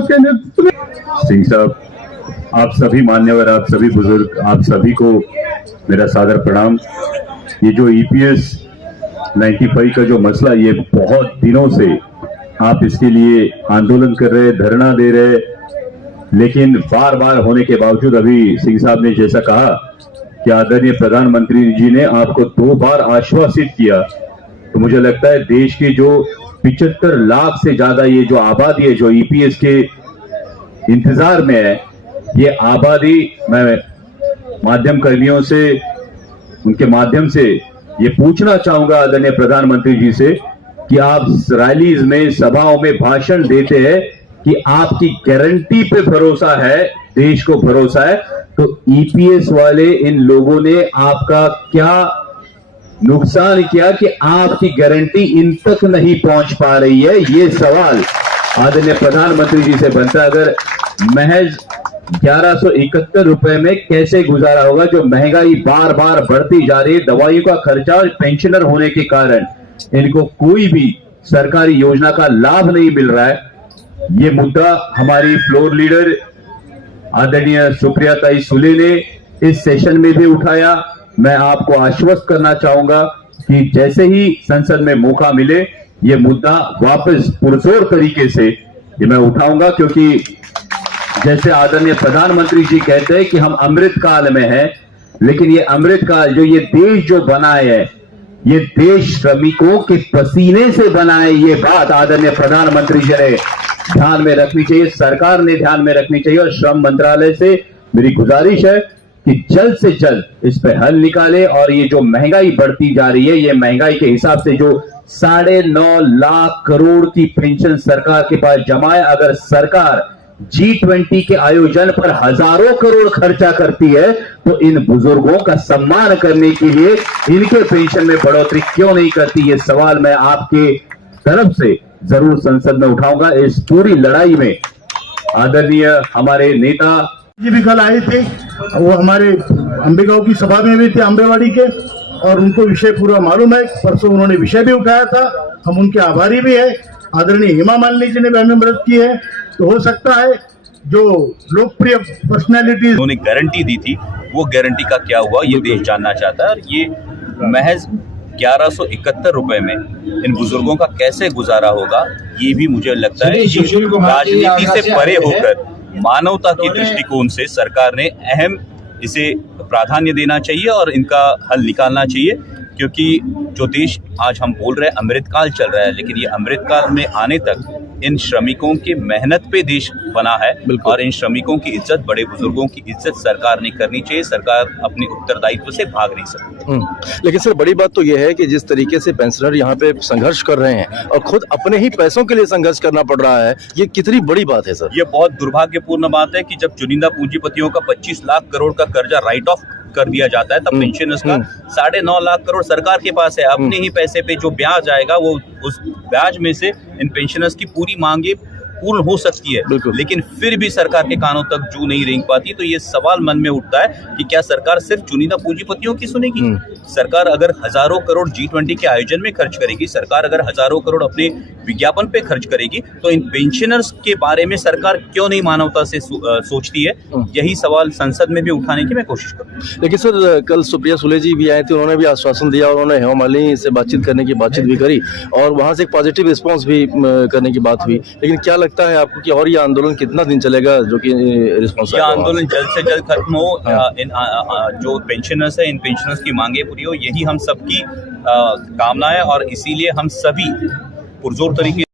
के नेतृत्व में। सिंह साहब, आप सभी मान्यवर, आप सभी बुजुर्ग, आप सभी को मेरा सादर प्रणाम। ये जो EPS 95 का जो मसला, ये बहुत दिनों से आप इसके लिए आंदोलन कर रहे, धरना दे रहे, लेकिन बार बार होने के बावजूद अभी सिंह साहब ने जैसा कहा कि आदरणीय प्रधानमंत्री जी ने आपको 2 बार आश्वासित किया, तो मुझे लगता है देश के जो 75 लाख से ज्यादा ये जो आबादी है जो EPS के इंतजार में है, ये आबादी, मैं माध्यम कर्मियों से, उनके माध्यम से ये पूछना चाहूंगा आदरणीय प्रधानमंत्री जी से कि आप रैलीज में, सभाओं में भाषण देते हैं कि आपकी गारंटी पे भरोसा है, देश को भरोसा है, तो EPS वाले इन लोगों ने आपका क्या नुकसान किया कि आपकी गारंटी इन तक नहीं पहुंच पा रही है? ये सवाल आदरणीय प्रधानमंत्री जी से बनता है। अगर महज 1171 रुपए में कैसे गुजारा होगा? जो महंगाई बार बार बढ़ती जा रही है, दवाइयों का खर्चा, पेंशनर होने के कारण इनको कोई भी सरकारी योजना का लाभ नहीं मिल रहा है। ये मुद्दा हमारी फ्लोर लीडर आदरणीय सुप्रिया ताई सुले ने इस सेशन में भी उठाया। मैं आपको आश्वस्त करना चाहूंगा कि जैसे ही संसद में मौका मिले, ये मुद्दा वापस पुरजोर तरीके से ये मैं उठाऊंगा, क्योंकि जैसे आदरणीय प्रधानमंत्री जी कहते हैं कि हम अमृत काल में हैं, लेकिन ये अमृत काल जो ये देश जो बना है, ये देश श्रमिकों के पसीने से बना है। ये बात आदरणीय प्रधानमंत्री जी ने ध्यान में रखनी चाहिए, सरकार ने ध्यान में रखनी चाहिए। और श्रम मंत्रालय से मेरी गुजारिश है कि जल्द से जल्द इस पे हल निकाले। और ये जो महंगाई बढ़ती जा रही है, ये महंगाई के हिसाब से जो 9.5 लाख करोड़ की पेंशन सरकार के पास जमा है, अगर सरकार G20 के आयोजन पर हजारों करोड़ खर्चा करती है, तो इन बुजुर्गों का सम्मान करने के लिए इनके पेंशन में बढ़ोतरी क्यों नहीं करती? ये सवाल मैं आपके तरफ से जरूर संसद में उठाऊंगा। इस पूरी लड़ाई में आदरणीय हमारे नेता जी भी कल आए थे, वो हमारे अंबेगांव की सभा में भी थे, आंबेवाड़ी के, और उनको विषय पूरा मालूम है। परसों उन्होंने विषय भी उठाया था, हम उनके आभारी भी है। आदरणीय हेमा मालिनी जी ने भी हमें मदद की है। तो हो सकता है जो लोकप्रिय पर्सनैलिटी उन्होंने गारंटी दी थी, वो गारंटी का क्या हुआ, ये देश जानना चाहता है। और ये महज 1171 रुपए में इन बुजुर्गों का कैसे गुजारा होगा, ये भी मुझे लगता है राजनीति से परे होकर मानवता के दृष्टिकोण से सरकार ने अहम इसे प्राधान्य देना चाहिए और इनका हल निकालना चाहिए। क्योंकि जो देश आज हम बोल रहे हैं अमृतकाल चल रहा है, लेकिन ये अमृतकाल में आने तक इन श्रमिकों के मेहनत पे देश बना है। और इन श्रमिकों की इज्जत, बड़े बुजुर्गों की इज्जत सरकार ने करनी चाहिए। सरकार अपने उत्तरदायित्व से भाग नहीं सकती। लेकिन सर, बड़ी बात तो यह है कि जिस तरीके से पेंशनर यहाँ पे संघर्ष कर रहे हैं और खुद अपने ही पैसों के लिए संघर्ष करना पड़ रहा है, ये कितनी बड़ी बात है सर? ये बहुत दुर्भाग्यपूर्ण बात है कि जब चुनिंदा पूंजीपतियों का 25 लाख करोड़ का कर्जा राइट ऑफ कर दिया जाता है, तब पेंशनर्स का 9.5 लाख करोड़ सरकार के पास है। अपने ही पैसे पे जो ब्याज आएगा, वो उस ब्याज में से इन पेंशनर्स की पूरी मांगे पूर्ण हो सकती है, लेकिन फिर भी सरकार के कानों तक जू नहीं रेंग पाती। तो ये सवाल मन में उठता है कि क्या सरकार सिर्फ चुनिंदा पूंजीपतियों की सुनेगी? सरकार अगर हजारों करोड़ G20 के आयोजन में खर्च करेगी, सरकार अगर हजारों करोड़ अपने विज्ञापन पे खर्च करेगी, तो इन पेंशनर्स के बारे में सरकार क्यों नहीं मानवता से सोचती है? यही सवाल संसद में भी उठाने की मैं कोशिश करूँ। लेकिन सर, कल सुप्रिया सुले जी भी आए थे, उन्होंने भी आश्वासन दिया, उन्होंने हेमा मालिनी से बातचीत करने की बातचीत भी करी और वहाँ से एक पॉजिटिव रिस्पॉन्स भी करने की बात हुई। लेकिन क्या लगता है आपको कि और ये आंदोलन कितना दिन चलेगा, जो कि रिस्पॉन्स? ये आंदोलन जल्द से जल्द खत्म हो, इन जो पेंशनर्स है, इन पेंशनर्स की मांगे पूरी हो, यही हम सबकी कामना है। और इसीलिए हम सभी पुरजोर तरीके